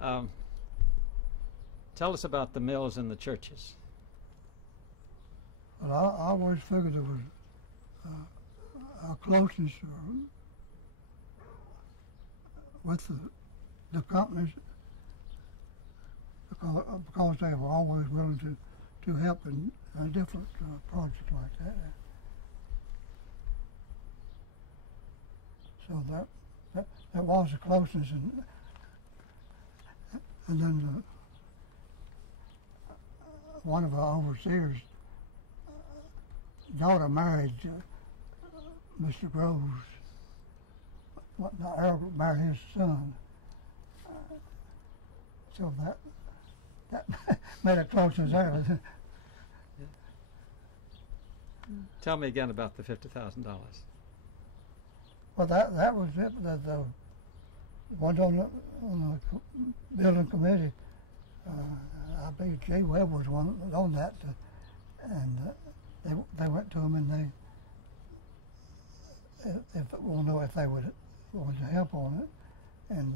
Tell us about the mills and the churches. Well, I always figured there was a closeness with the companies because they were always willing to help in different projects like that. So that was a closeness, and then one of our overseers' daughter married Mr. Groves. Earl married his son. So that made a closeness there. Tell me again about the $50,000. Well, that was it. The ones on the building committee, I believe Jay Webb was one on that, and they went to him and they will know if they would want to help on it, and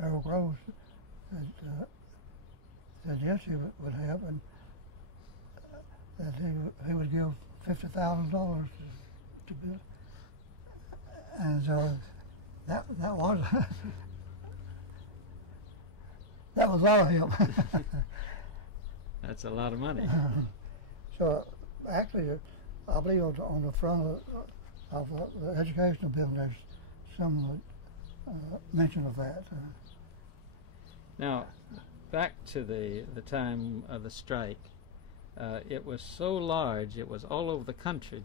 Earl Groves said yes, he would help, and that he would give $50,000 to build, and so that was that was our help. That's a lot of money. So actually, I believe on the front of the educational building, there's some mention of that. Now, back to the time of the strike, it was so large, it was all over the country.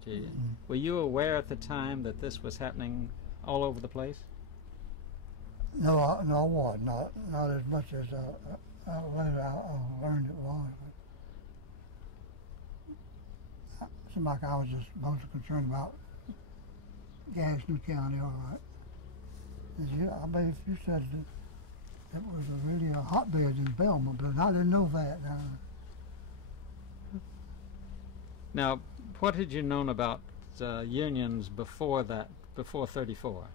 Were you aware at the time that this was happening all over the place? No, I wasn't. Not as much as later I learned it was. It seemed like I was just mostly concerned about Gaston County, all right. I believe you said that it was really a hotbed in Belmont, but I didn't know that. Now, what had you known about unions before that, before 34?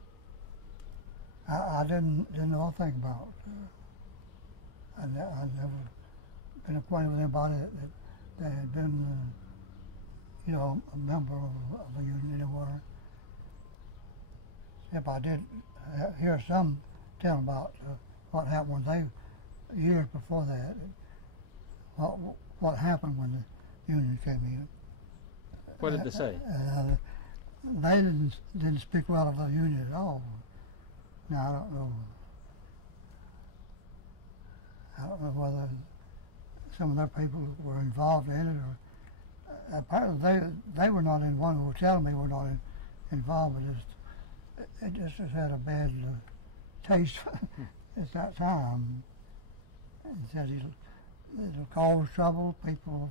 I didn't know a thing about it. I never been acquainted with anybody that had been, a member of a union anywhere. Except I did hear some tell about what happened when years before that, what happened when the union came in. What did they say? They didn't speak well of the union at all. Now, I don't know whether some of their people were involved in it, or apparently they were not in. One who was telling me were not involved, but it just has had a bad taste at that time. He said it'll cause trouble, people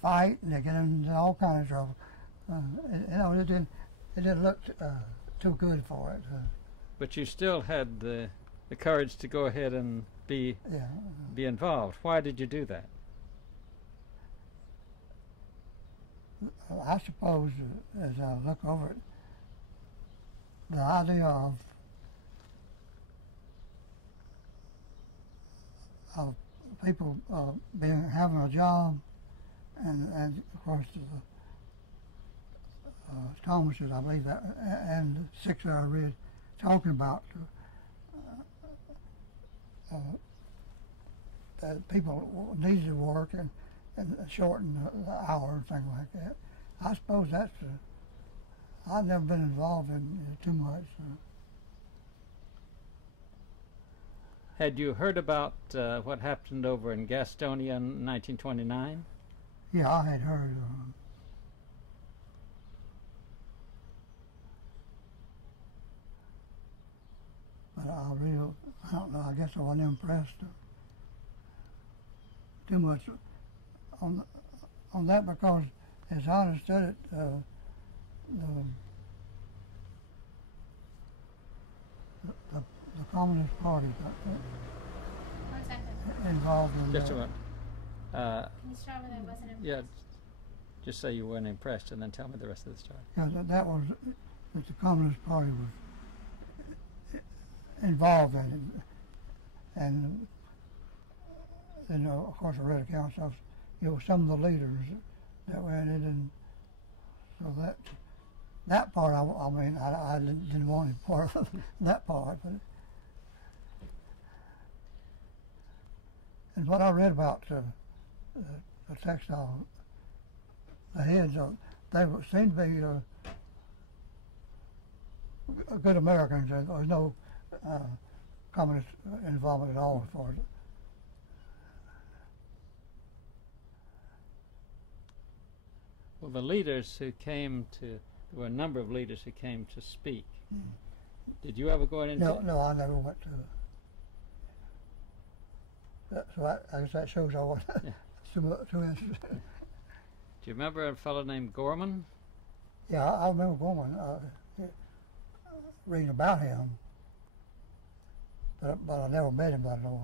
fight, and they get into all kinds of trouble. It didn't look too good for it. But you still had the courage to go ahead and be involved. Why did you do that? I suppose, as I look over it, the idea of people having a job, and of course Thomas's, I believe, and 6 that I read, talking about that people need to work and shorten the hours and things like that. I suppose that's I've never been involved in too much. Had you heard about what happened over in Gastonia in 1929? Yeah, I had heard. But I don't know, I guess I wasn't impressed too much on that, because as I understood it, the Communist Party got involved in Just that. a minute. Can you start with I wasn't impressed? Yeah, just say you weren't impressed and then tell me the rest of the story. Yeah, that was that the Communist Party involved in it. And of course, I read accounts of some of the leaders that were in it, and so that part, I mean, I didn't want any part of that part. But and what I read about the textile, the heads, they seem to be good Americans. There's no communist involvement at all as far as. Well, the leaders who came to, there were a number of leaders who came to speak. Mm. Did you ever go into? No, I never went to. So I guess that shows I was too interested. Do you remember a fellow named Gorman? Yeah, I remember Gorman. Reading about him, but I never met him. But I know.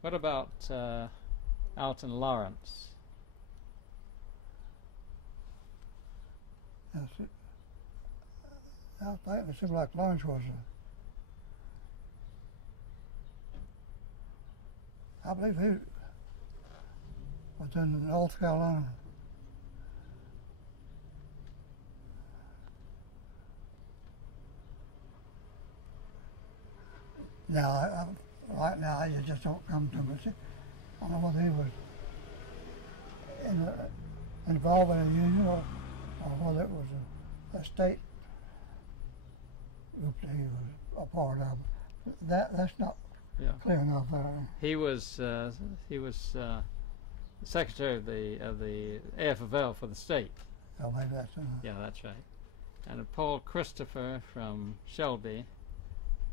What about Alton Lawrence? I think it seemed like Lawrence was. I believe he was in North Carolina. Now, right now, it just don't come to me. I don't know whether he was involved in a union or whether it was a state group that he was a part of. That's not clear enough. He was secretary of the AFL for the state. Oh, maybe that's yeah, that's right. And Paul Christopher from Shelby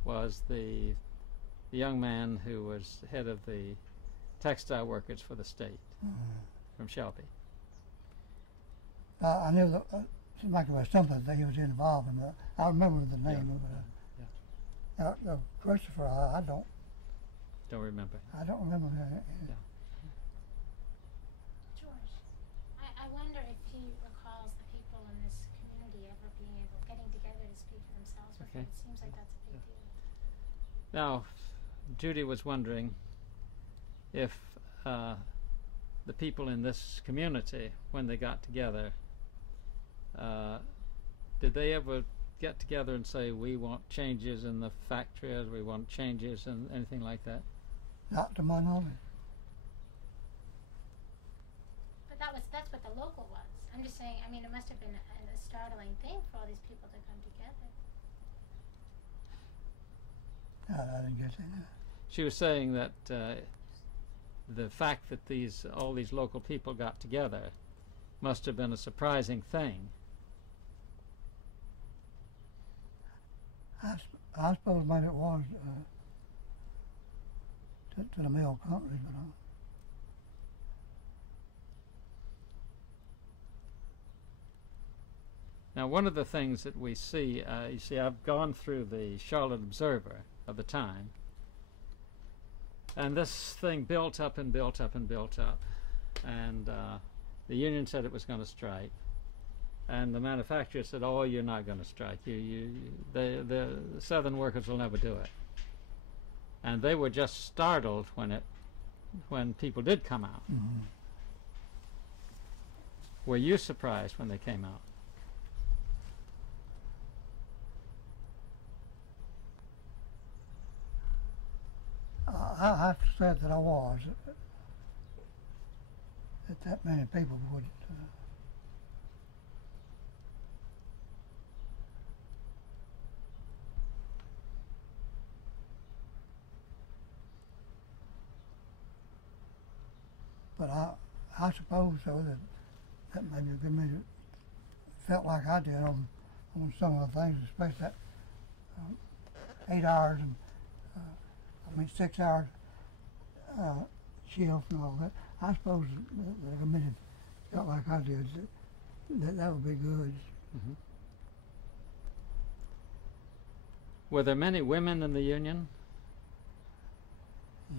was the young man who was head of the textile workers for the state from Shelby. I knew that it seemed like there was something that he was involved in. I remember the name of it. Christopher, I don't remember. I don't remember that. Yeah. George, I wonder if he recalls the people in this community ever getting together to speak for themselves. Okay. It seems like that's a big deal. Now, Judy was wondering if the people in this community, when they got together, did they ever get together and say, we want changes in the factories, we want changes and anything like that? Not to my knowledge. But that's what the local was. I'm just saying, I mean, it must have been a startling thing for all these people to come together. I didn't get that. She was saying that the fact that all these local people got together must have been a surprising thing. I suppose maybe it was to the mill companies, but now, one of the things that we see, you see, I've gone through the Charlotte Observer of the time, and this thing built up and built up and built up, and the union said it was going to strike, and the manufacturer said, "Oh, you're not going to strike. The Southern workers will never do it." And they were just startled when people did come out. Mm-hmm. Were you surprised when they came out? I have to say that I was. That many people would. But I suppose so that maybe felt like I did on some of the things, especially that 8 hours and 6 hours shift and all that. I suppose the committee felt like I did that would be good. Mm-hmm. Were there many women in the union?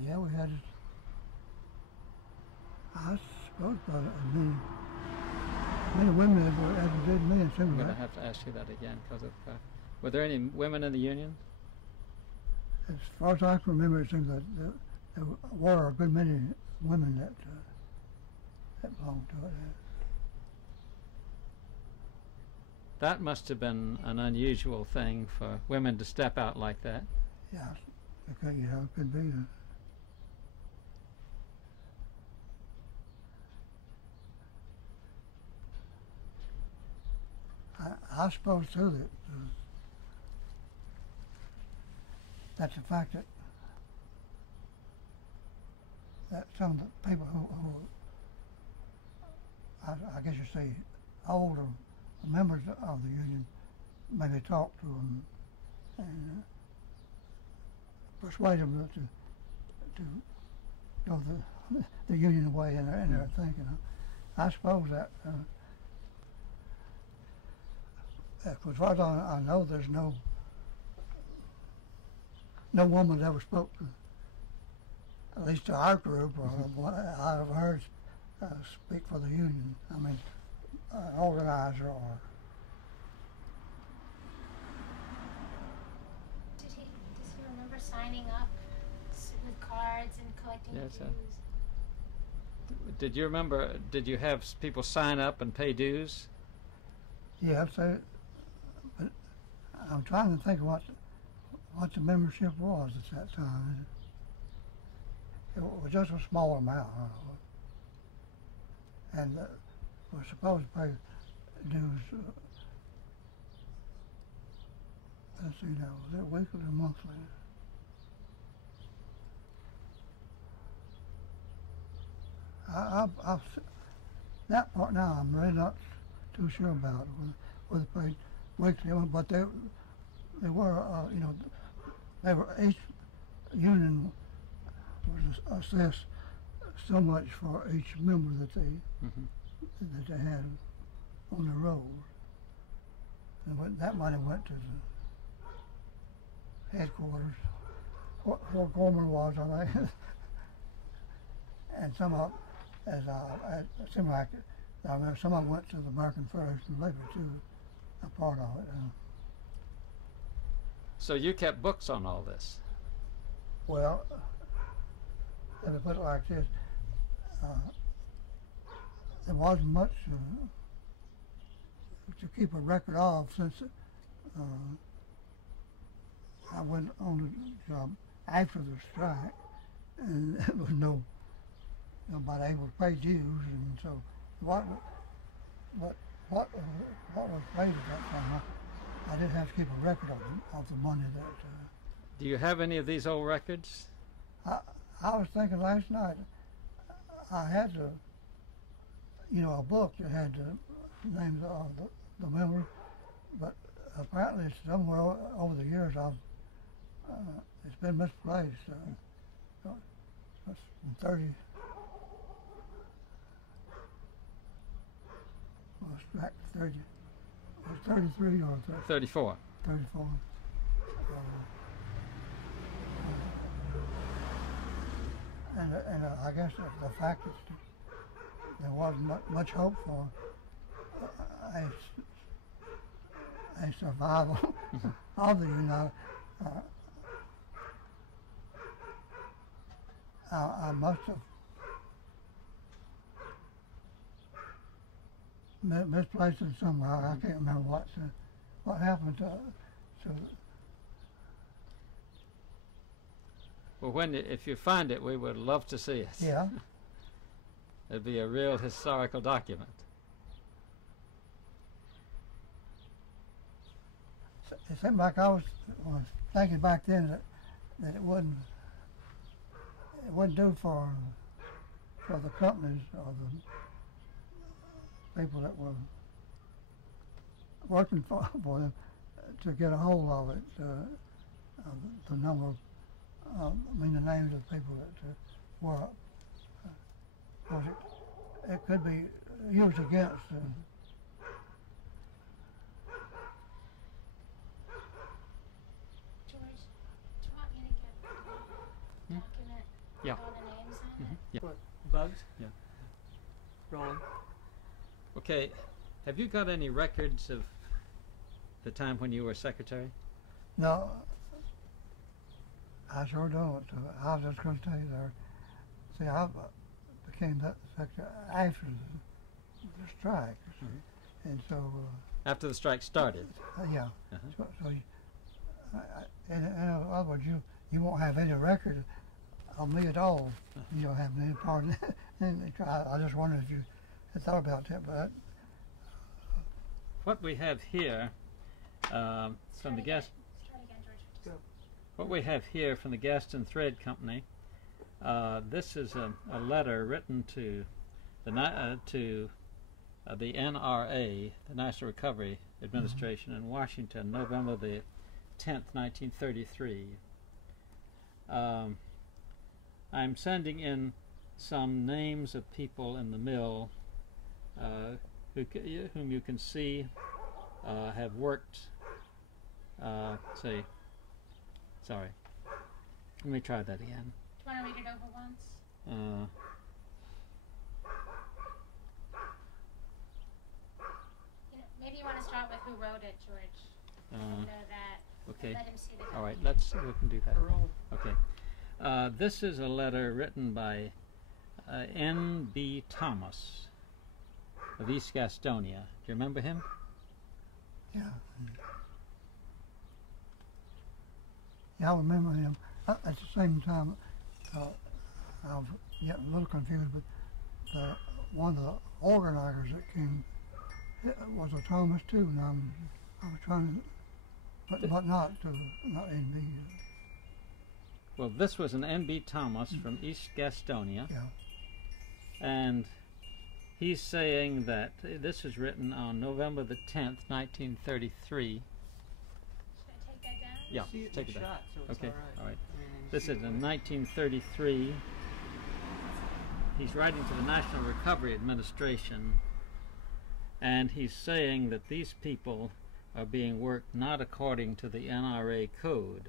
Yeah, we had. I suppose many women as did men. I'm going to have to ask you that again, because were there any women in the union? as far as I can remember, it seems that there were a good many women that belonged to it. That must have been an unusual thing for women to step out like that. Yeah, it could be. I suppose too that's the fact that some of the people who I guess you say older members of the union maybe talk to them and persuade them to go the union way in their thinking. I suppose that. As far as I know, there's no woman that ever spoke to, at least to our group, or I've heard speak for the union. I mean, organizer or. Does he remember signing up with cards and collecting dues? Did you remember? Did you have people sign up and pay dues? Yeah, so. But I'm trying to think what the membership was at that time. It was just a small amount, and we're supposed to pay dues. Let's see now, was it weekly or monthly? That part now I'm really not too sure about whether they paid weekly, but they were, they were, each union was assessed so much for each member that they had on the roll. And that money went to the headquarters, where Gorman was, I think. And some of, it seemed like, I remember some of them went to the American Federation of Labor too. A part of it. So you kept books on all this? Well, let me put it like this. There wasn't much to keep a record of since I went on the job after the strike, and there was nobody able to pay dues, and so what was paid at that time, I did have to keep a record of the money that. Do you have any of these old records? I was thinking last night, I had a book that had the names of the members, but apparently somewhere over the years it's been misplaced. It's 33 or 34. 34. And I guess the fact that there wasn't much hope for a survival of the United. I must have misplaced it somewhere. I can't remember what happened to. Well, if you find it, we would love to see it. Yeah. It'd be a real historical document. It seemed like I was thinking back then that it wouldn't do for the companies or the people that were working for them to get a hold of it. The number of the names of people that were, because it could be used against. George, do you want me to get the document Yeah. with all the names on it? Yeah. What, Bugs? Yeah. Rolling. Okay, have you got any records of the time when you were secretary? No, I sure don't. I was just going to tell you there. See, I became that secretary after the strike, and so. After the strike started. Yeah. In other words, you won't have any record of me at all. You don't have any part in it. And I just wondered if you had thought about that. But what we have here from the Gaston. Start again, George. What we have here from the Gaston Thread Company. This is a letter written to the NRA, the National Recovery Administration in Washington, November the 10th, 1933. I'm sending in some names of people in the mill whom you can see have worked. Sorry. Let me try that again. Do you want to read it over once? Maybe you want to start with who wrote it, George. Know that. Okay. Let him see the All right. We can do that. Okay. This is a letter written by N.B. Thomas of East Gastonia. Do you remember him? Yeah. Yeah, I remember him. At the same time, I was getting a little confused, but one of the organizers that came was a Thomas too, and I was trying to, but not N.B. Well, this was an N.B. Thomas from East Gastonia. Yeah. And he's saying that this is written on November the 10th, 1933. Should I take that down? Yeah, See it take in it down. shot, so it's Okay, all all right. I mean, you This see is in what- 1933. He's writing to the National Recovery Administration, and he's saying that these people are being worked not according to the NRA code.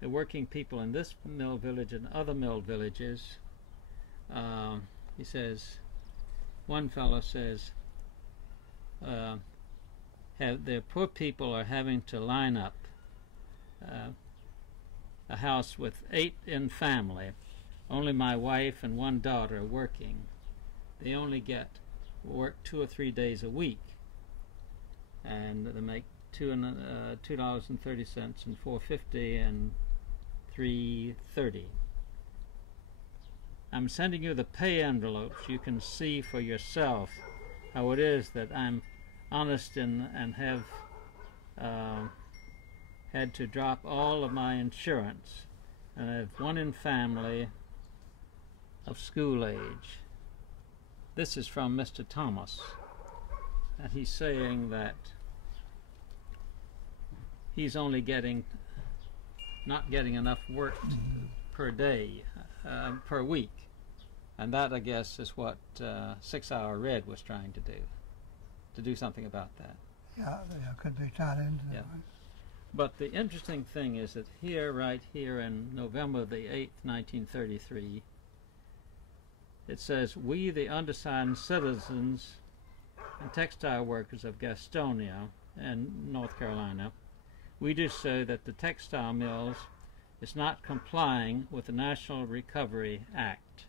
The working people in this mill village and other mill villages, he says, one fellow says, their poor people are having to line up a house with 8 in family. Only my wife and 1 daughter are working. They only get work 2 or 3 days a week, and they make $2.30 and $4.50 and $3.30. I'm sending you the pay envelopes. You can see for yourself how it is that I'm honest and have had to drop all of my insurance, and I have 1 in family of school age. This is from Mr. Thomas, and he's saying that he's only not getting enough work per day, per week, and that, I guess, is what 6 Hour Red was trying to do something about that. Yeah, could be tied into that. Yeah. But the interesting thing is that right here in November the 8th, 1933, it says, "We, the undersigned citizens and textile workers of Gastonia and North Carolina, we do say that the textile mills is not complying with the National Recovery Act."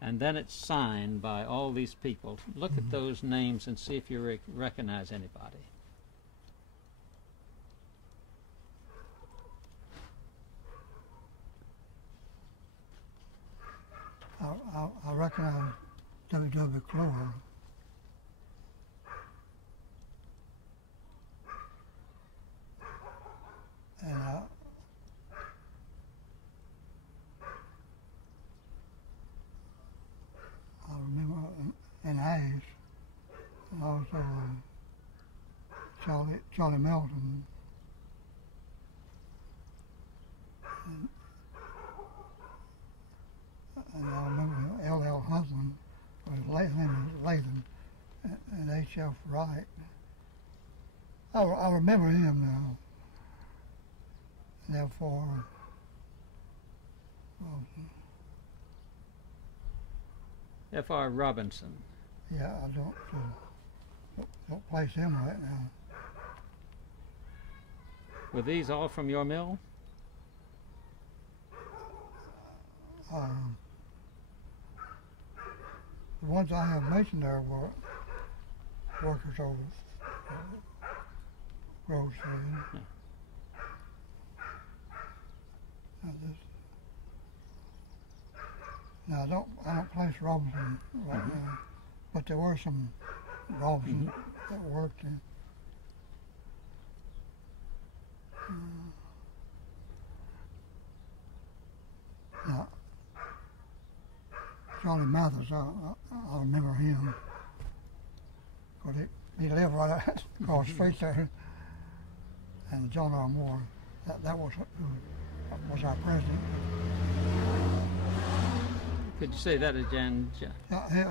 And then it's signed by all these people. Look at those names and see if you recognize anybody. I recognize W.W. Claude. And I remember in Ash, and also Charlie Melton. And I remember L.L. Helton, his name was Lathan, and H.F. Wright. I remember him now. Therefore, F.R. Robinson. yeah, I don't place him right now. Were these all from your mill? The ones I have mentioned there were workers over Grove Street. Yeah. Now I don't place Robinson right now, but there were some Robinson that worked in. Now, Johnny Mathers, I remember him. Cause he lived right across the street there. And John R. Moore, that was who was our president. Could you say that again?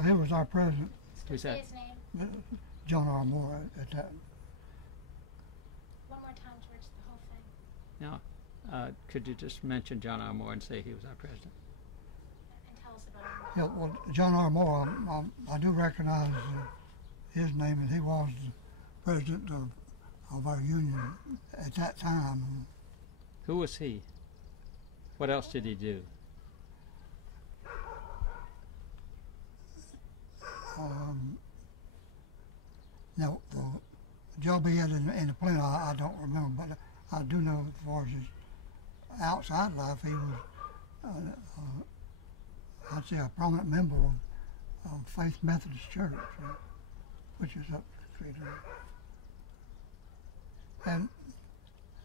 He was our president. Who's Say that? his name John R. Moore at that. one more time towards the whole thing, Now, could you just mention John R. Moore and say he was our president? and tell us about him. Yeah, well, John R. Moore, I do recognize his name, and he was the president of our union at that time. Who was he? What else did he do? Now, the job he had in the plant, I don't remember, but I do know as far as his outside life, he was, I'd say, a prominent member of Faith Methodist Church, which is up the street there.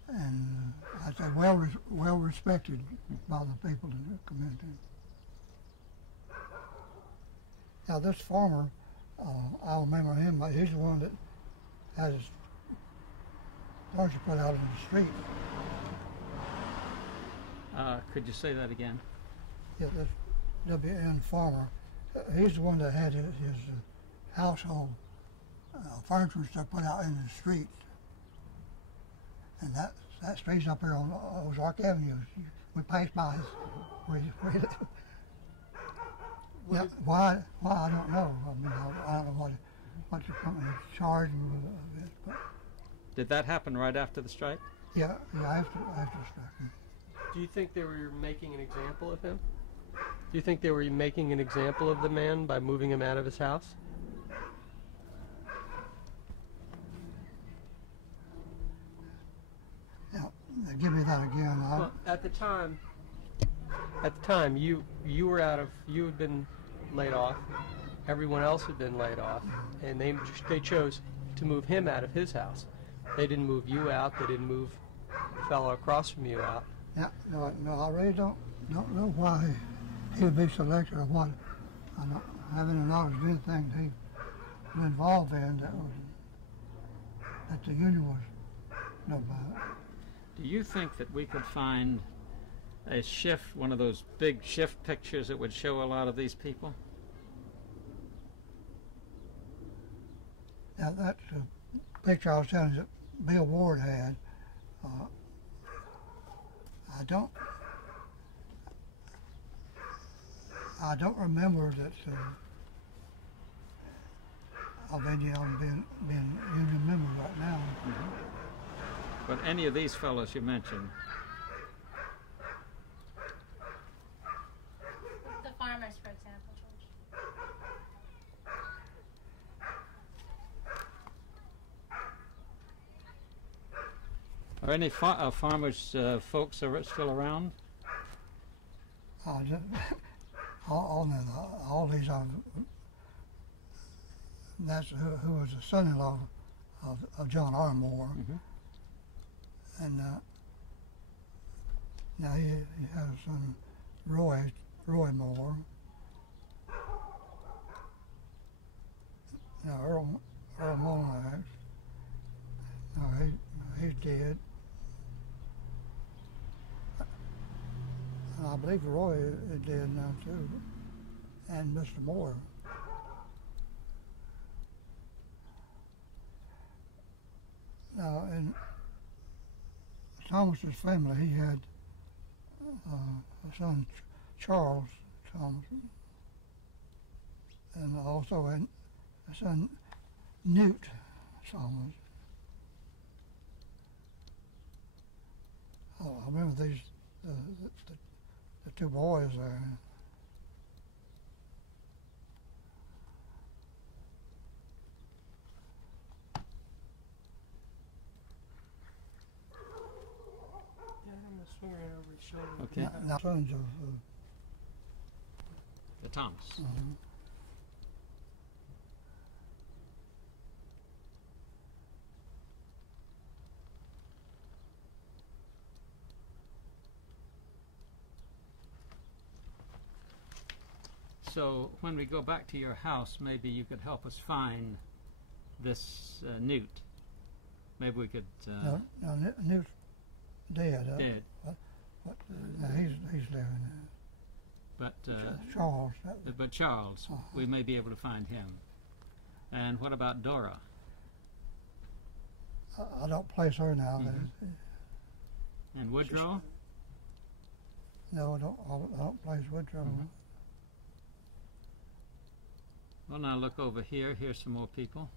And I'd say well respected by the people in the community. Now this farmer, I remember him. He's the one that had his furniture put out in the street. Could you say that again? Yeah, this W.N. Farmer. He's the one that had his household furniture and stuff put out in the street. And that street's up here on Ozark Avenue. We passed by his. Now, why I don't know. I mean, I don't know what the company is charging with it, but Did that happen right after the strike? yeah, after the strike. Do you think they were making an example of him? Do you think they were making an example of the man by moving him out of his house? Yeah, give me that again. Well, at the time, you were you had been laid off. Everyone else had been laid off, and they chose to move him out of his house. They didn't move you out. They didn't move the fellow across from you out. Yeah, no, I really don't know why he would be selected or what. I don't have any knowledge of anything he was involved in that the union was know about. Do you think that we could find a shift, one of those big shift pictures that would show a lot of these people? Now that's a picture I was telling you that Bill Ward had. I don't remember that of any of them being union members right now. But any of these fellows you mentioned, The farmers, for example, George. are any farmers folks are still around? All these are. That's who was the son-in-law of John R. Moore, and now he has a son, Roy Moore. Now Earl Molinax. No, he's dead. And I believe Roy is dead now too, and Mr. Moore. Now, in Thomas's family, he had a son, Charles Thomas, and also a son, Newt Thomas. Oh, I remember these, the two boys there. Yeah, I'm gonna swing right over his shoulder. Okay. Now, sons of, The Thomas. So when we go back to your house, maybe you could help us find this Newt. Maybe we could. no, Newt's dead. Dead. What, no, he's living. But Charles. but Charles, we may be able to find him. And what about Dora? I don't place her now. And Woodrow? No, I don't place Woodrow. Well, now look over here. Here's some more people.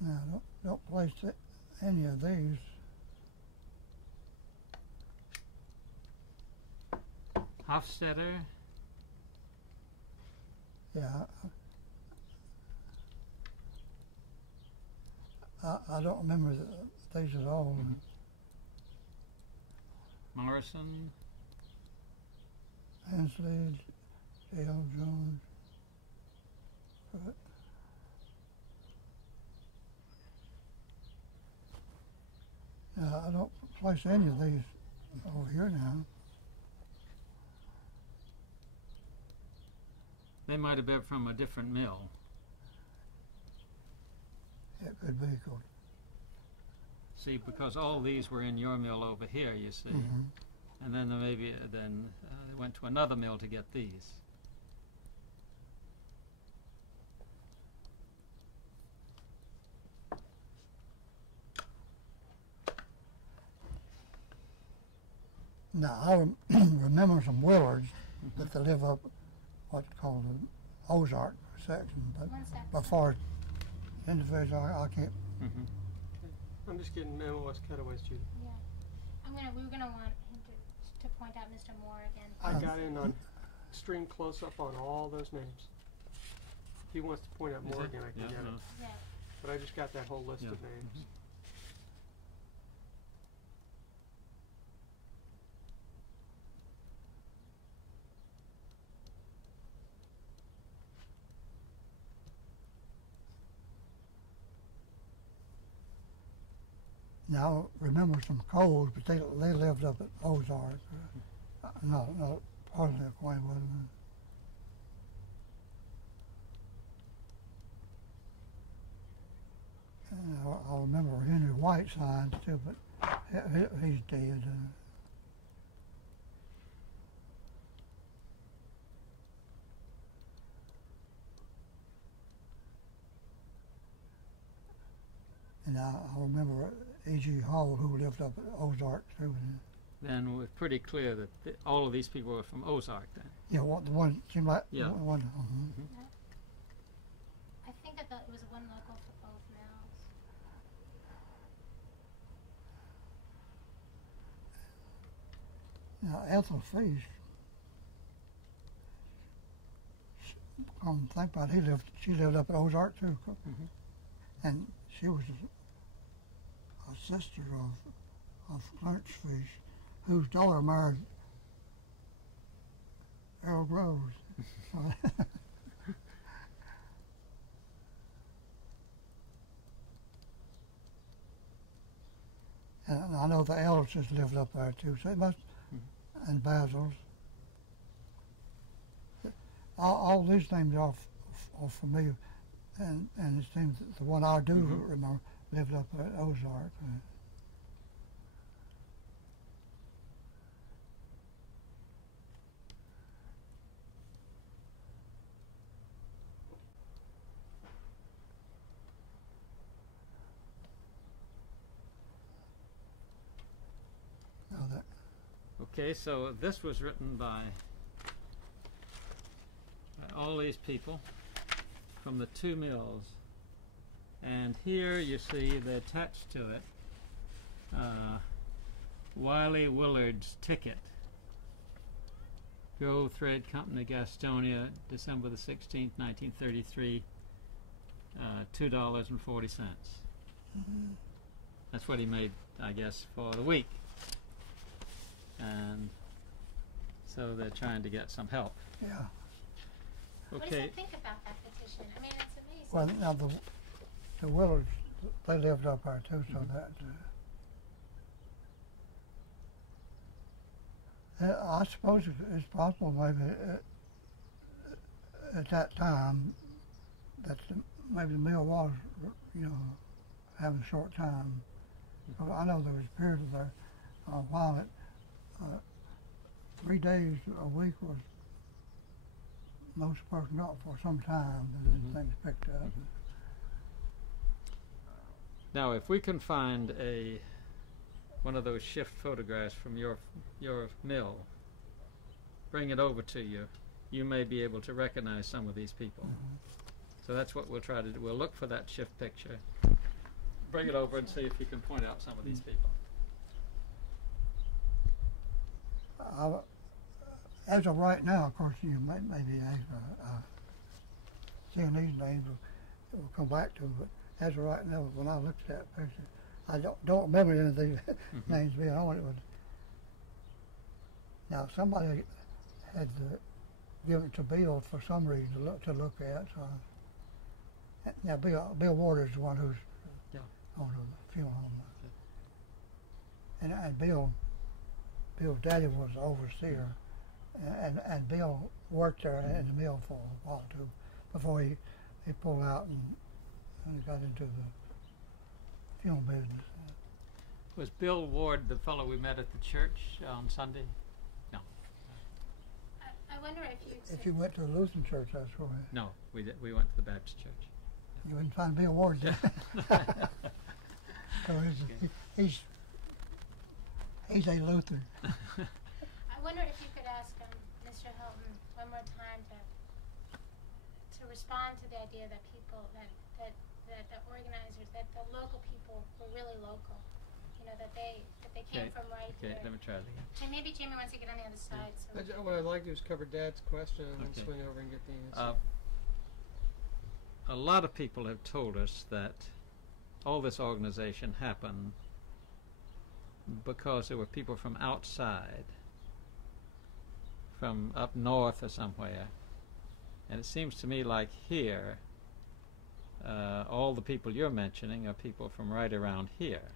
No, don't place any of these. Hofstetter? Yeah. I don't remember these at all. Morrison? Hensley, J.L. Jones. I don't place any of these over here now. They might have been from a different mill. It could be good. See, because all these were in your mill over here, you see. And then maybe they went to another mill to get these. Now, I remember some Willards that they live up what's called the Ozark section, but before individual, I can't. I'm just getting MLS cutaways, Judy. Yeah. We were gonna want him to point out Mr. Moore again. I got in on stream close up on all those names. If he wants to point out more again, I can get it. Yeah. But I just got that whole list of names. Now, I remember some Coles, but they lived up at Ozark. Not partly acquainted with them. And I remember Henry Whiteside too, but he's dead. And I remember E.G. Hall, who lived up at Ozark too. Then it was pretty clear that all of these people were from Ozark then. Yeah, the one seemed like Yeah. one. I think that it was one local for both mills. Now Ethel Feast, come to think about it, she lived up at Ozark too, and she was a sister of Clarence Feast, whose daughter married Earl Groves. And I know the Ellises lived up there too, so it must, and Basil's. All these names are familiar, and it seems that the one I do remember lived up at Ozark. Okay, so this was written by all these people. from the two mills. And here you see they attached to it Wiley Willard's ticket. Grove Thread Company, Gastonia, December the 16th, 1933, $2.40. That's what he made, I guess, for the week. And so they're trying to get some help. Yeah. What does Okay. it think about that petition? I mean, it's amazing. Well, now the Willards, they lived up there too, so that I suppose it's possible maybe at that time that maybe the mill was, having a short time. But I know there was a period there while it 3 days a week was most person got for some time, and then things picked up. Now, if we can find one of those shift photographs from your mill, bring it over to you, you may be able to recognize some of these people. So that's what we'll try to do. We'll look for that shift picture, bring it over, and see if you can point out some of these people. As of right now, of course, you maybe seeing these names will come back to, but as of right now, when I looked at that picture, I don't remember any of these names being on it. Now somebody had given it to Bill for some reason to look at. So now Bill Ward is the one who's on the funeral home, and Bill's daddy was the overseer, and Bill worked there in the mill for a while too, before he pulled out and got into the funeral business. Was Bill Ward the fellow we met at the church on Sunday? No. I wonder if you went to the Lutheran church, that's where. No, we went to the Baptist church. You wouldn't find Bill Ward there. So he's a Lutheran. I wonder if you could ask Mr. Helton one more time to respond to the idea that people that the organizers, that the local people were really local. That they came from right here. Okay, let me try it again. Maybe Jamie wants to get on the other side. So What I'd like to do is cover Dad's question and then swing over and get the answer. A lot of people have told us that all this organization happened because there were people from outside, from up north or somewhere. And it seems to me like here, all the people you're mentioning are people from right around here.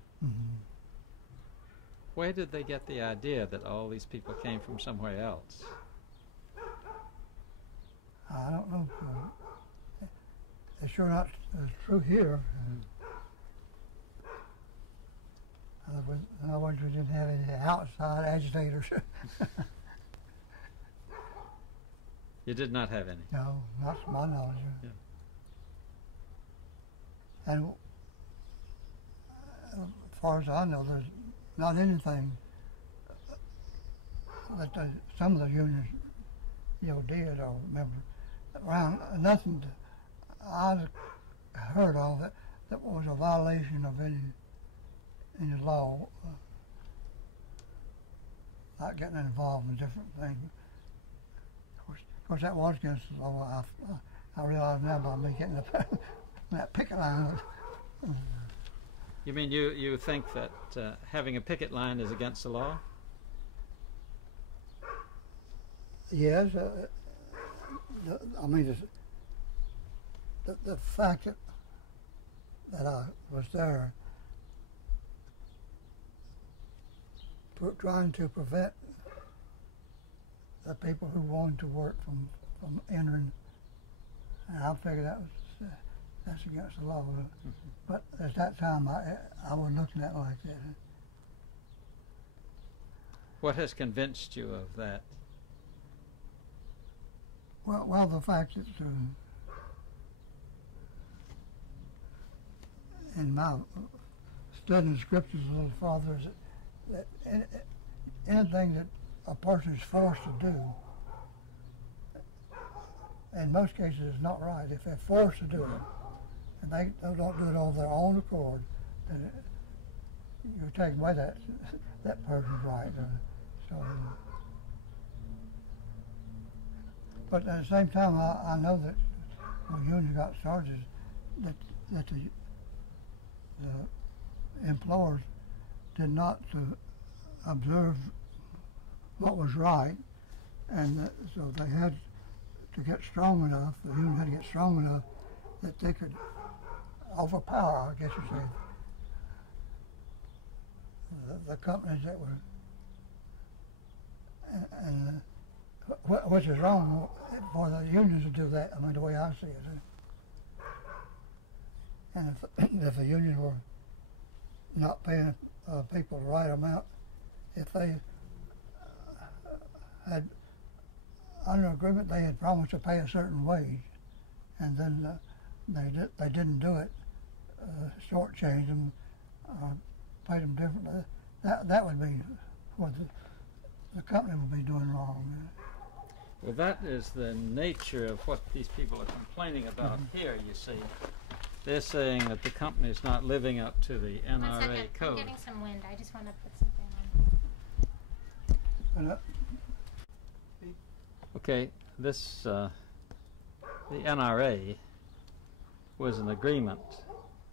Where did they get the idea that all these people came from somewhere else? I don't know. It's sure not true here. In other words, we didn't have any outside agitators. You did not have any? No, not to my knowledge. Yeah. And as far as I know, there's not anything that some of the unions, did or remember. Around nothing I heard of that was a violation of any law, like getting involved in different things. Of course, that was against the law. I realize now by me getting that picket line. You mean you think that having a picket line is against the law? Yes. I mean, the fact that I was there trying to prevent the people who wanted to work from entering, and I figured that's against the law. But at that time, I wasn't looking at it like that. What has convinced you of that? Well, the fact that in my studying the scriptures a little farther, is that anything that a person is forced to do in most cases, it's not right. If they're forced to do it, and they don't do it on their own accord, then you're taking away that person's right. So, but at the same time, I know that when the union got started, that the employers did not observe what was right, and so they had to get strong enough, the union had to get strong enough that they could overpower, I guess you say, the companies that were, and which is wrong for the unions to do that, I mean, the way I see it. And if the unions were not paying people the right amount, if they had, under agreement, they had promised to pay a certain wage, and then they didn't do it, shortchanged them, paid them differently, that would be what the company would be doing wrong. Well, that is the nature of what these people are complaining about here, you see. They're saying that the company is not living up to the NRA 1 second. code. I'm getting some wind. I just want to put something on. And Okay, this, the NRA was an agreement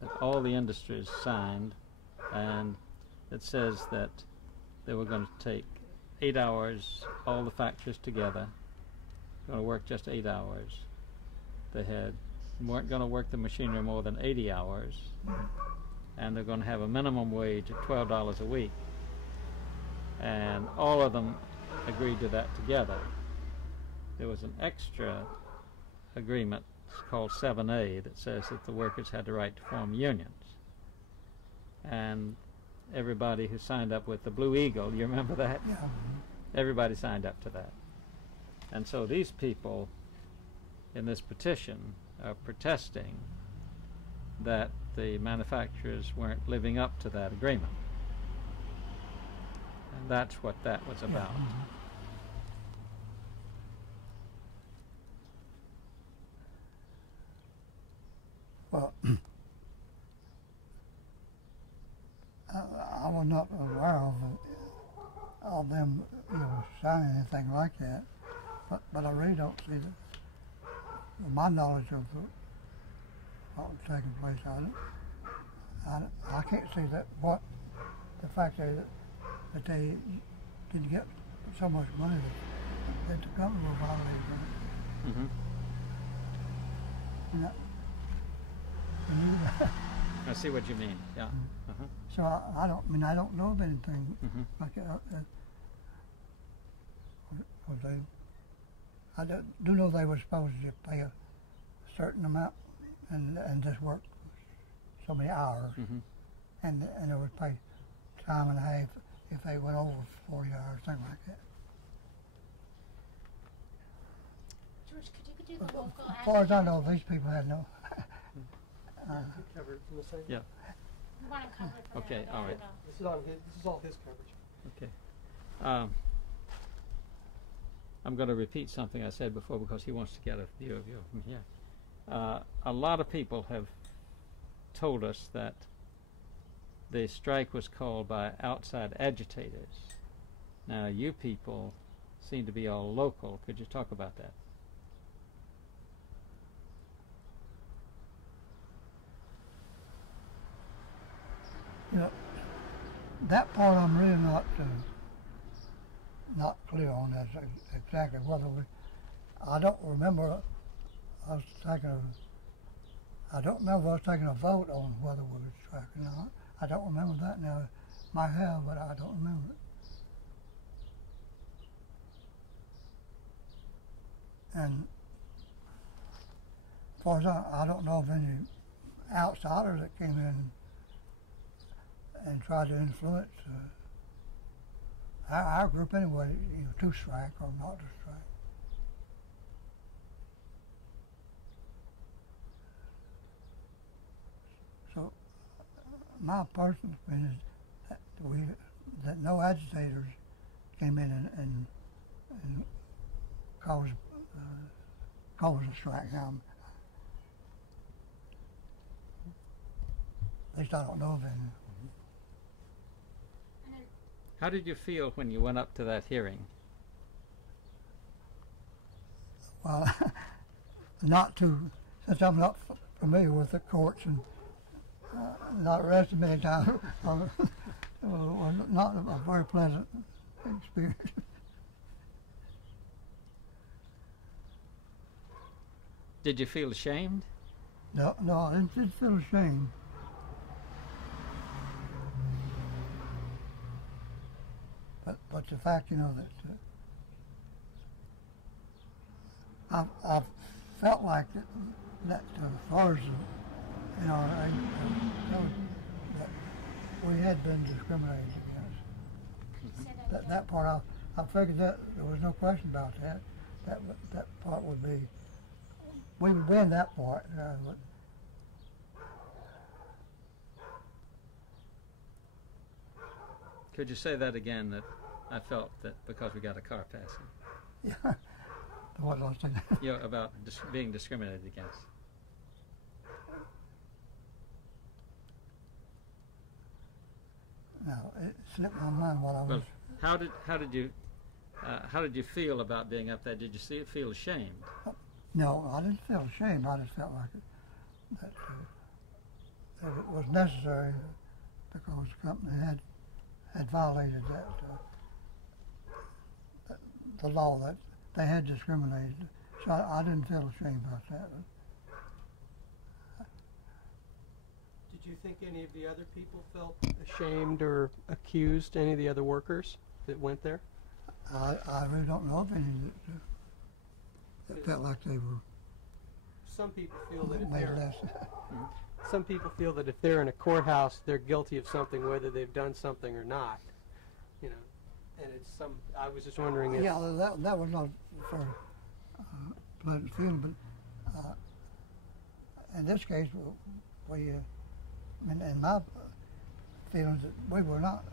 that all the industries signed, and it says that they were going to take 8 hours, all the factories together, going to work just 8 hours. They weren't going to work the machinery more than 80 hours, and they're going to have a minimum wage of $12 a week. And all of them agreed to that together. There was an extra agreement called 7A that says that the workers had the right to form unions. And everybody who signed up with the Blue Eagle, you remember that? yeah, Everybody signed up to that. And so these people in this petition are protesting that the manufacturers weren't living up to that agreement. And that's what that was about. Well, I was not aware of them, signing anything like that. But I really don't see that. My knowledge of what was taking place, I can't see that the fact that they didn't get so much money that the company will violate that. Mm-hmm. I see what you mean. Yeah. Uh-huh. So I don't know of anything like that. I do know they were supposed to pay a certain amount and just work so many hours, and they would pay time and a half if they went over 40 hours, something like that. George, could you do the local As far as I know, these people had no. Yeah. We want to cover it for Okay, them. all right. This is all his coverage. Okay. I'm going to repeat something I said before because he wants to get a view of you from here. A lot of people have told us that the strike was called by outside agitators. Now, you people seem to be all local. Could you talk about that? That part I'm really not clear on that exactly whether I don't remember us taking I don't remember us taking a vote on whether we were striking or not. I don't remember that now. Might have, but I don't remember it. And as far as I don't know of any outsiders that came in and tried to influence our group anyway, to strike or not to strike. So my personal opinion is that no agitators came in and caused cause a strike. Now, at least I don't know of any. How did you feel when you went up to that hearing? Well, not to, since I'm not familiar with the courts and not arrested many times, not a very pleasant experience. Did you feel ashamed? No, I didn't feel ashamed. But the fact, you know, that I've felt like that as far as, you know, that we had been discriminated against. That part, I figured that there was no question about that. That part would be, we would be in that part. Could you say that again, that I felt that because we got a car passing? Yeah. What did I say? You know, about being discriminated against. No, it slipped my mind while I was... Well, how did you feel about being up there? Did you feel ashamed? No, I didn't feel ashamed. I just felt like that it was necessary because the company had violated the law, that they had discriminated. So I didn't feel ashamed about that. Did you think any of the other people felt ashamed or accused, any of the other workers that went there? I really don't know of any that felt like they were. Some people feel that if made they're less. some people feel that if they're in a courthouse, they're guilty of something, whether they've done something or not. You know, and it's some. I was just wondering if. Yeah, that was not for pleasant feeling, but in this case, we, in my feelings, that we were not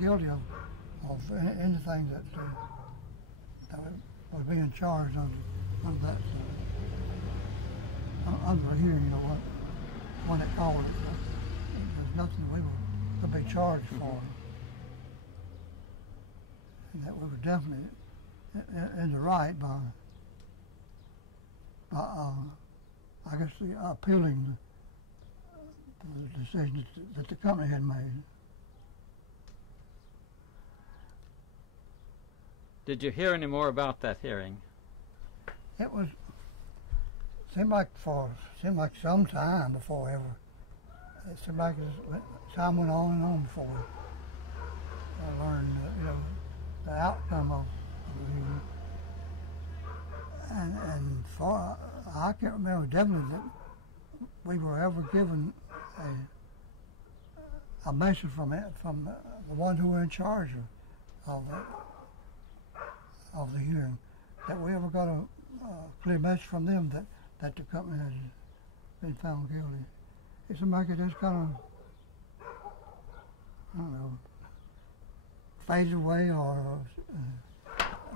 guilty of anything that was being charged under that under a hearing, you know what it called it. There's nothing we were to be charged for, and that we were definitely in the right by I guess appealing the decision that the company had made. Did you hear any more about that hearing? It seemed like some time before ever. It seemed like time went on and on before I learned, the outcome of the hearing. And I can't remember definitely that we were ever given a message from the one who were in charge of the hearing, that we ever got a clear message from them that the company had been found guilty. It seemed like it just kind of, I don't know, faded away or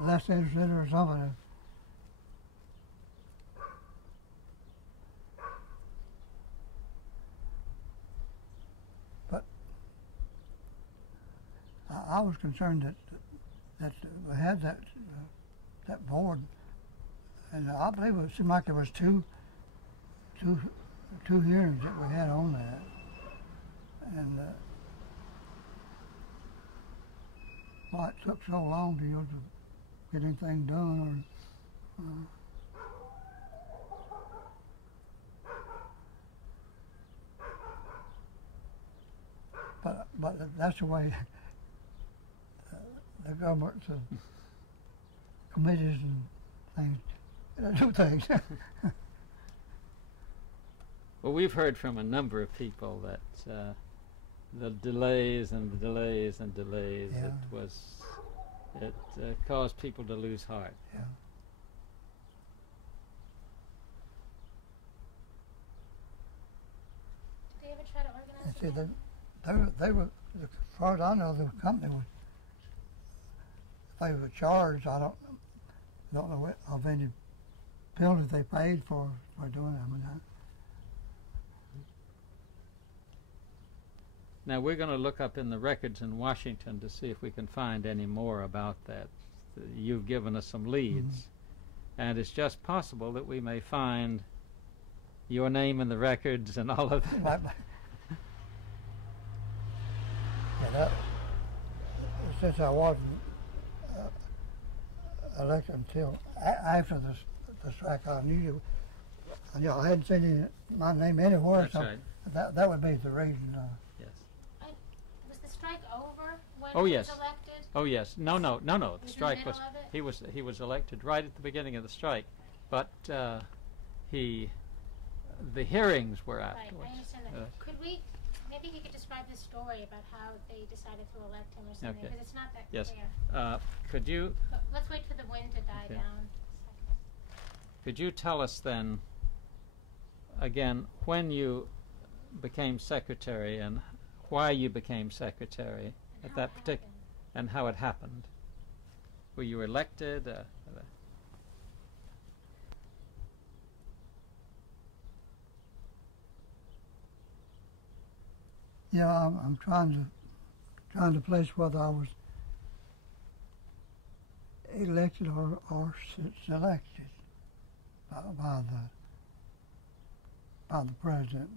less interested or something. But I was concerned that we had that board, and I believe it seemed like there was two hearings that we had on that, and why it took so long to get anything done, but that's the way the government's committees and things do things. Well, we've heard from a number of people that the delays and the delays and delays, Yeah. it caused people to lose heart. Yeah. Did they ever try to organize And see, again? they were, as far as I know, the company was, if they were charged, I don't, don't know of any penalty they paid for doing it. I mean, Now we're going to look up in the records in Washington to see if we can find any more about that. You've given us some leads, and it's just possible that we may find your name in the records and all of that. Yeah, since I wasn't elected until after the strike, I knew I hadn't seen my name anywhere. That's so right. that would be the reason. Yes. Was the strike over when Oh, he yes. was elected? Oh yes. No. The Was in the strike middle was. of it? He was elected right at the beginning of the strike, but the hearings were Right, afterwards. I understand that. Could we, maybe he could describe the story about how they decided to elect him or something, Okay. because it's not that Yes. clear. Could you But let's wait for the wind to die Okay. down. Could you tell us then, again, when you became secretary and why you became secretary And at how that it particular, happened. and how it happened? Were you elected? Yeah, I'm trying to place whether I was elected or selected by the president.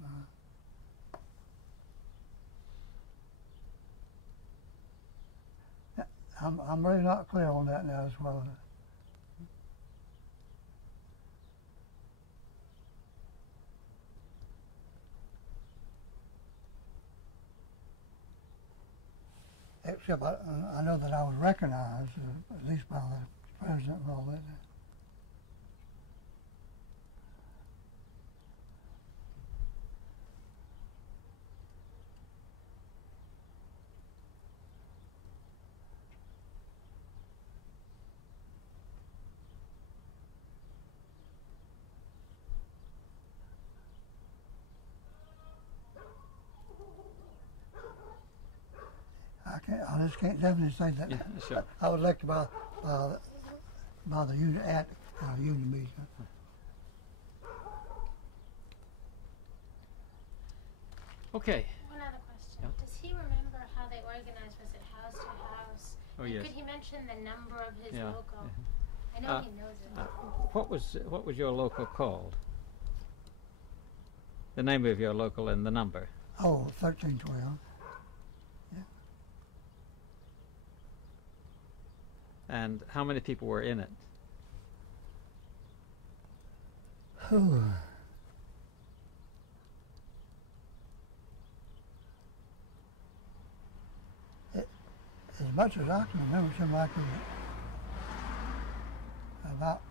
I'm really not clear on that now as well. Except I know that I was recognized, at least by the president and all that. I just can't definitely say that. Yeah, sure. I was elected by the union at union meeting. Okay. One other question. Yeah. Does he remember how they organized? Was it house to house? Oh, And yes. could he mention the number of his Yeah. local? Mhm. I know he knows it. What was your local called? The name of your local and the number. Oh, 1312. And how many people were in it? As much as I can remember, it seemed like it was about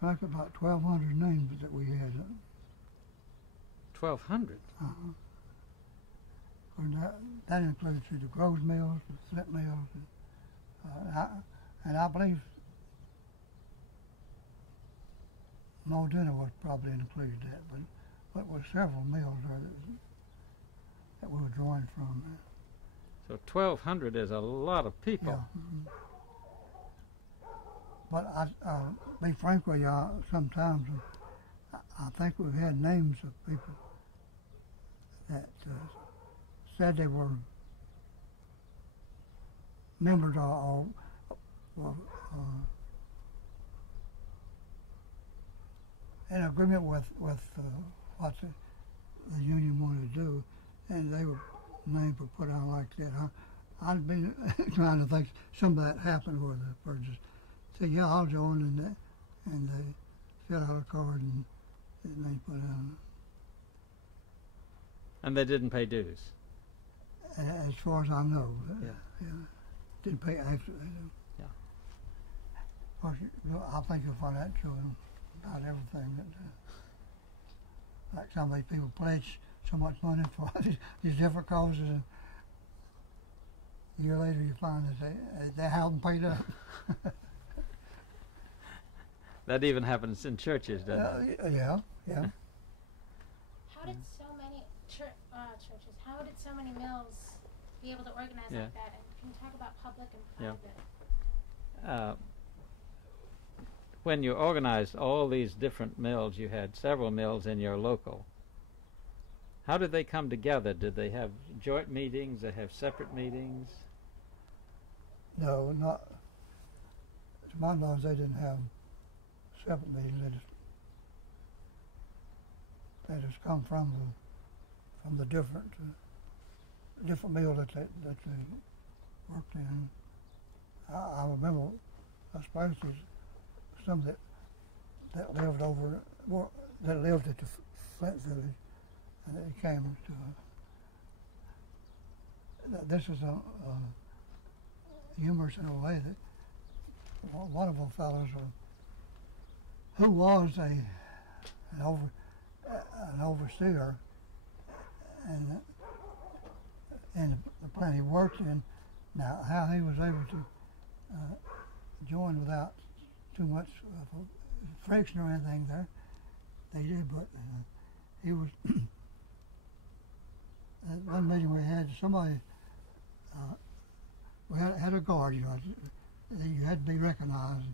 1,200 names that we had. 1,200. And that includes the Groves Mills, the Flint Mills, and I believe Modena was probably included that, but there were several mills there that we were drawing from. So 1,200 is a lot of people. Yeah. But be frank with you, sometimes I think we've had names of people that said they were members or in agreement with what the union wanted to do, and they were names were put out like that. I'd been trying to think some of that happened where the person said, "Yeah, I'll join," and they fill out a card and they put in. And they didn't pay dues. As far as I know, Yeah. didn't pay actually. Yeah. Of course, I think you'll find that true in about everything. That, like some of these people pledge so much money for these different causes, and a year later you find that they haven't paid up. That even happens in churches, doesn't it? Yeah. How did so many churches? How did so many mills be able to organize Yeah. like that? And can you talk about public and Yeah. private? when you organized all these different mills, you had several mills in your local. How did they come together? Did they have joint meetings? Did they have separate meetings? No, not. To my knowledge, they didn't have separate meetings. They just come from the different mill that they worked in. I remember, especially some that lived that lived at the Flint village, and they came to. This is a humorous in a way that one of the fellows who was an overseer and the plant he worked in. Now, how he was able to join without too much friction or anything there, they did, but he was, at one meeting we had, somebody, we had a guard, you had to be recognized,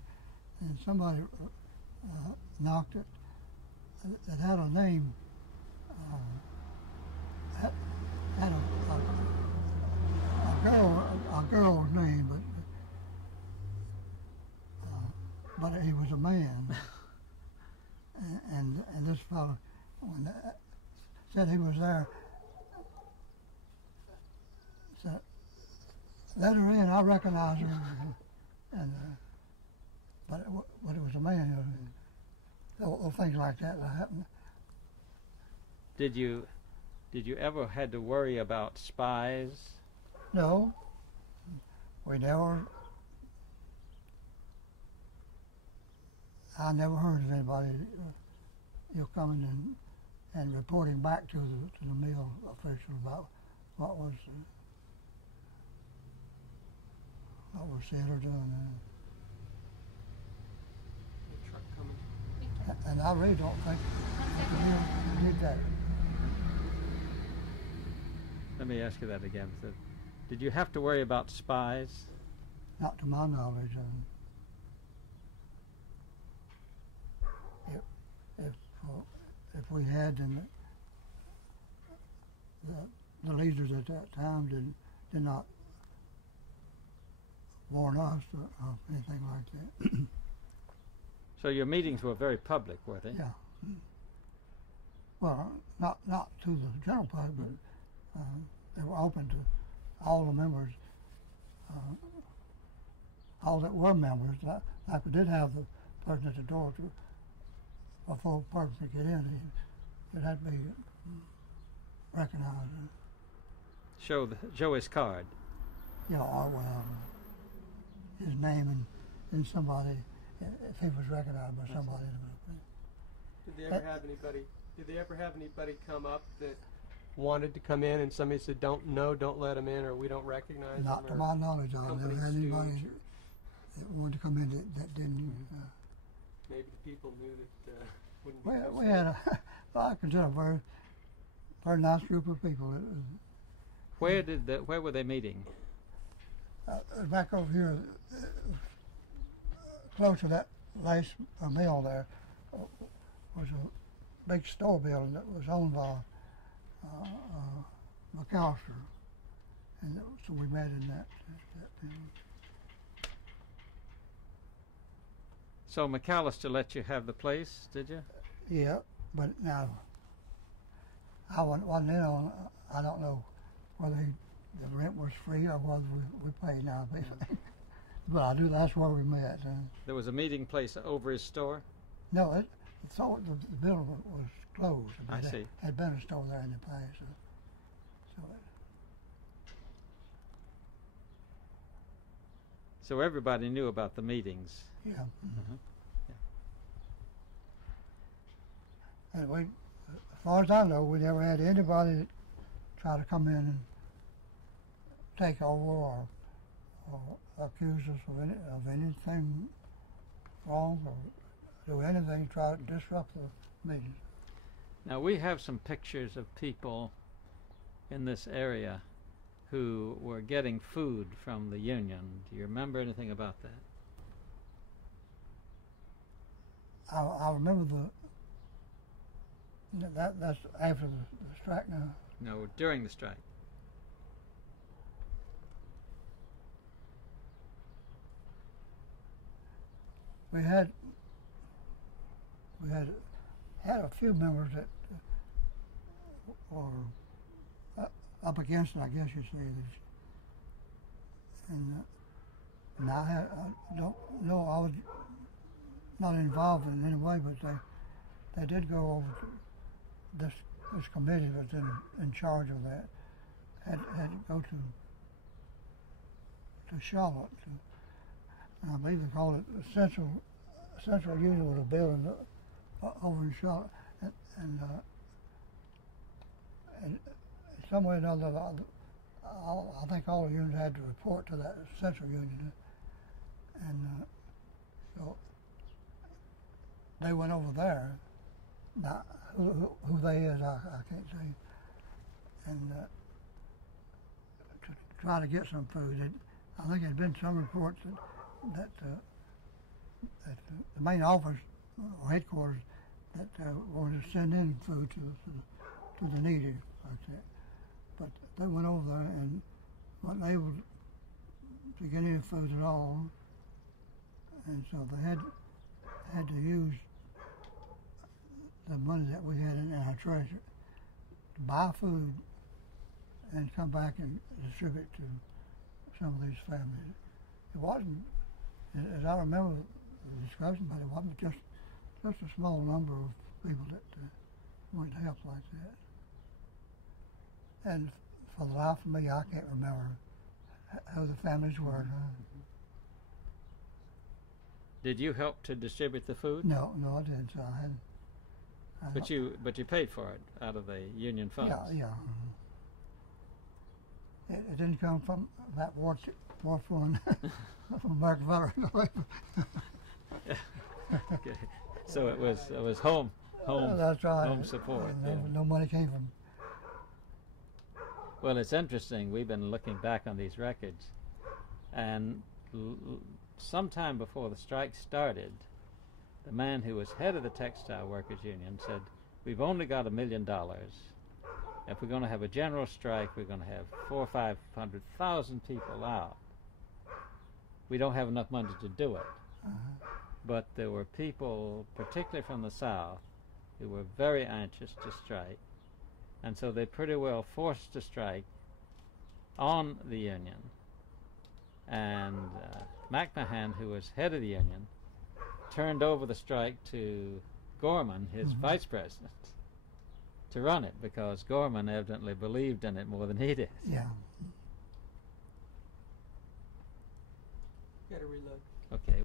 and somebody knocked it that had a name, had a girl's name, but he was a man, and this fellow, when said he was there, said, "Let her in, I recognize her," but it was a man. Little things like that happened. Did you ever had to worry about spies? No, we never. I never heard of anybody coming and reporting back to the mill official about what was said or done. Truck coming. And I really don't think the mill did that. Let me ask you that again. So, did you have to worry about spies? Not to my knowledge. If we had, then the leaders at that time did not warn us of anything like that. So your meetings were very public, were they? Yeah. Well, not to the general public, but they were open to all the members, all that were members. Like we did have the person at the door to, before a person could get in, it had to be recognized. Show his card. You know, or his name and somebody, if he was recognized by somebody. Did they ever have anybody come up that wanted to come in and somebody said, don't let them in, or we don't recognize them? Not to my knowledge. I never had anybody that wanted to come in that didn't. Maybe the people knew that wouldn't be. We had I consider a very, very nice group of people. Where were they meeting? Back over here, close to that lace mill there, was a big store building that was owned by McAllister, and so we met in that building. So McAllister let you have the place, did you? Yeah, but now I wasn't in on. I don't know whether the rent was free or whether we paid now. But I do. That's where we met. There was a meeting place over his store? No, the building was closed. I see. Had been a store there in the past. So everybody knew about the meetings. Yeah. Mm-hmm. Yeah. And as far as I know, we never had anybody that try to come in and take over or accuse us of anything wrong or do anything to try to disrupt the meetings. Now we have some pictures of people in this area who were getting food from the union. Do you remember anything about that? I remember that's after the strike now. No, during the strike. We had a few members that were up against it, I guess you'd say. And I don't know, I was not involved in any way, but they did go over to this committee that's in charge of that. Had to go to Charlotte. I believe they call it the Central Union was a building over in Charlotte, and some way or another, I think all the unions had to report to that Central Union, and so they went over there. Now, who they is, I can't say, and to try to get some food. I think there'd been some reports that the main office or headquarters that wanted to send in food to the needy like that. But they went over there and wasn't able to get any food at all, and so they had to use the money that we had in our treasury to buy food and come back and distribute to some of these families. It wasn't, as I remember the discussion, but it wasn't just a small number of people that wanted help like that. And for the life of me, I can't remember who the families were. Did you help to distribute the food? No, I didn't. So I hadn't. But you paid for it out of the union funds. Yeah. It didn't come from that war fund from American Veterans. Okay. So it was home. That's right. Home support. No money came from. Well, it's interesting. We've been looking back on these records, and sometime before the strike started, the man who was head of the Textile Workers Union said, "We've only got $1 million. If we're going to have a general strike, we're going to have 400,000 or 500,000 people out. We don't have enough money to do it." But there were people, particularly from the South, who were very anxious to strike, and so they pretty well forced a strike on the union. And McMahon, who was head of the union, turned over the strike to Gorman, his vice president, to run it, because Gorman evidently believed in it more than he did. Yeah. Got to reload. Okay.